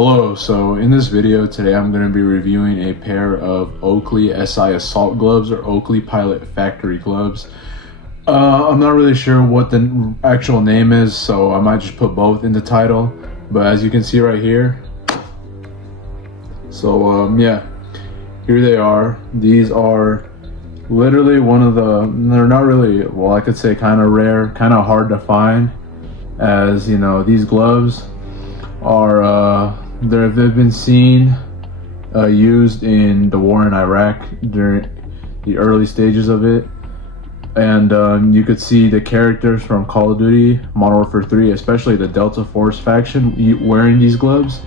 Hello, so in this video today I'm going to be reviewing a pair of Oakley SI Assault gloves or Oakley Pilot Factory gloves. I'm not really sure what the actual name is, so I might just put both in the title, but as you can see right here, so yeah, here they are. These are literally they're not really, well, I could say kind of rare, kind of hard to find, as you know, these gloves are they've been seen used in the war in Iraq during the early stages of it, and you could see the characters from Call of Duty Modern Warfare 3, especially the Delta Force faction, wearing these gloves.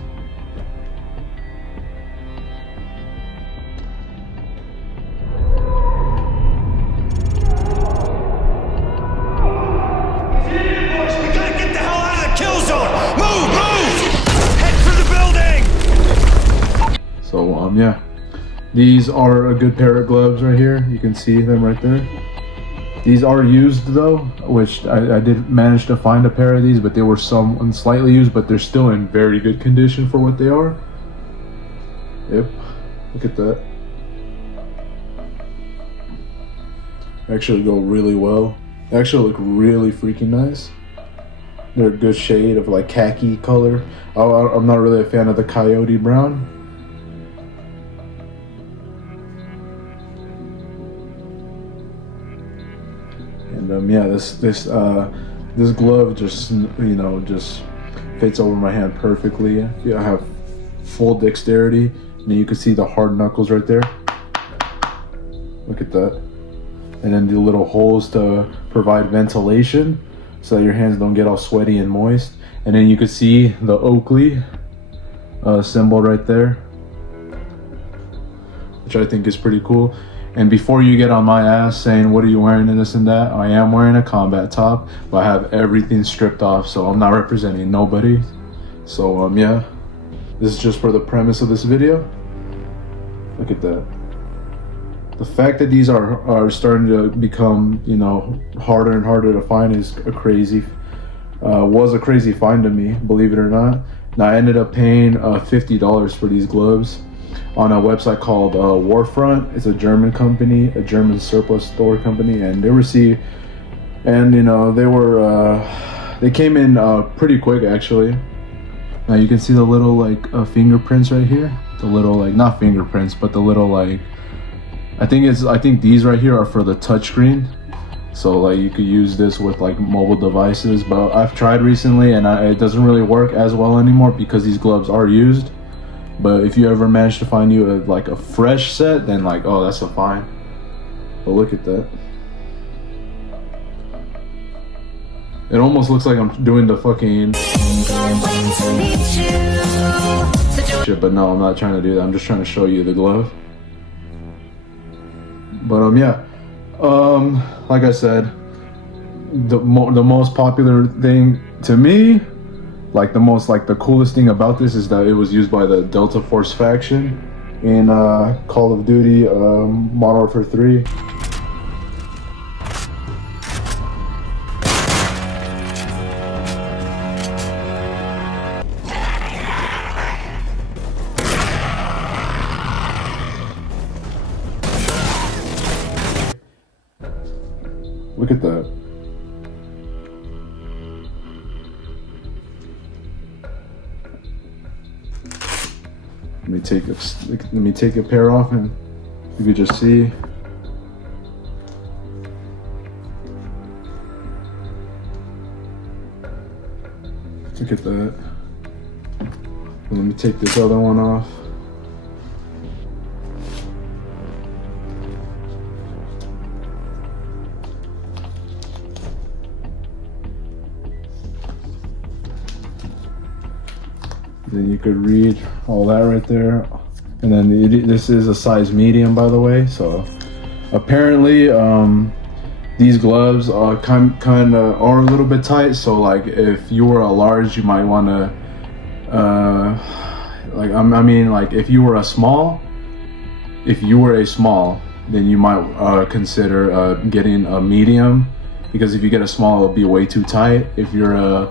So yeah, these are a good pair of gloves right here. You can see them right there. These are used though, which I did manage to find a pair of these, but they were slightly used, but they're still in very good condition for what they are. Yep, look at that. Actually go really well. They actually look really freaking nice. They're a good shade of like khaki color. I'm not really a fan of the coyote brown. And yeah, this glove just, you know, just fits over my hand perfectly. Yeah, I have full dexterity, and you can see the hard knuckles right there. Look at that. And then the little holes to provide ventilation so that your hands don't get all sweaty and moist. And then you can see the Oakley symbol right there, which I think is pretty cool. And before you get on my ass saying, what are you wearing and this and that, I am wearing a combat top, but I have everything stripped off, so I'm not representing nobody. So yeah, this is just for the premise of this video. Look at that. The fact that these are starting to become, you know, harder and harder to find is was a crazy find to me, believe it or not. Now I ended up paying $50 for these gloves on a website called Warfront. It's a German company, a German surplus store company, and they received, and you know, they came in pretty quick actually. Now you can see the little like fingerprints right here, the little like, not fingerprints, but the little like, I think these right here are for the touchscreen, so like you could use this with like mobile devices, but I've tried recently and it doesn't really work as well anymore because these gloves are used. But if you ever manage to find you like a fresh set, then like, oh, that's a fine. But look at that. It almost looks like I'm doing the fucking shit, but no, I'm not trying to do that. I'm just trying to show you the glove. But yeah, like I said, the most popular thing to me, like the coolest thing about this is that it was used by the Delta Force faction in Call of Duty Modern Warfare 3. Look at that. Let me take a pair off, and you could just see. Look at that. And let me take this other one off. Then you could read all that right there. And then this is a size medium, by the way. So apparently these gloves are kind of are a little bit tight. So like if you were a large, you might want to I mean like if you were a small, then you might consider getting a medium, because if you get a small, it'll be way too tight. If you're a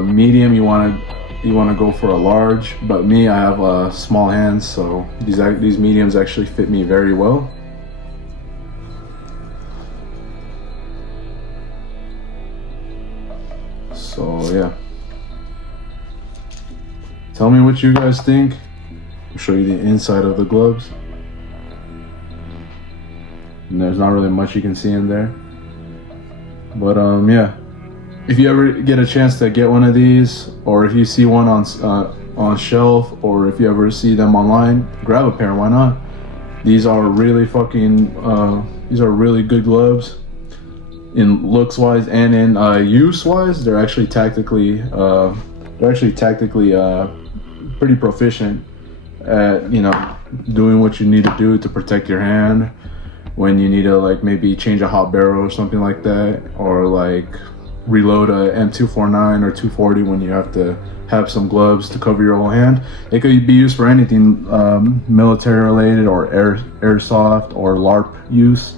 medium, you want to you want to go for a large, but me, I have small hands, so these mediums actually fit me very well. So yeah, tell me what you guys think. I'll show you the inside of the gloves, and there's not really much you can see in there, but yeah, if you ever get a chance to get one of these, or if you see one on shelf, or if you ever see them online, grab a pair. Why not? These are really these are really good gloves. In looks wise and in use wise, they're actually tactically pretty proficient at, you know, doing what you need to do to protect your hand when you need to, like, maybe change a hot barrel or something like that, or like reload a M249 or 240 when you have to have some gloves to cover your whole hand. It could be used for anything military related, or airsoft, or LARP use.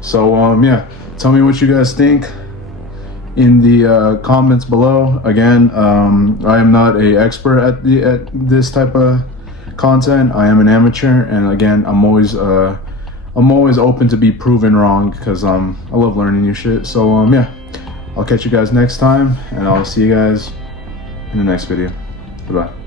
So yeah, tell me what you guys think in the comments below. Again, I am not an expert at this type of content. I am an amateur, and again, I'm always open to be proven wrong, because I love learning new shit. So yeah, I'll catch you guys next time, and I'll see you guys in the next video. Bye bye.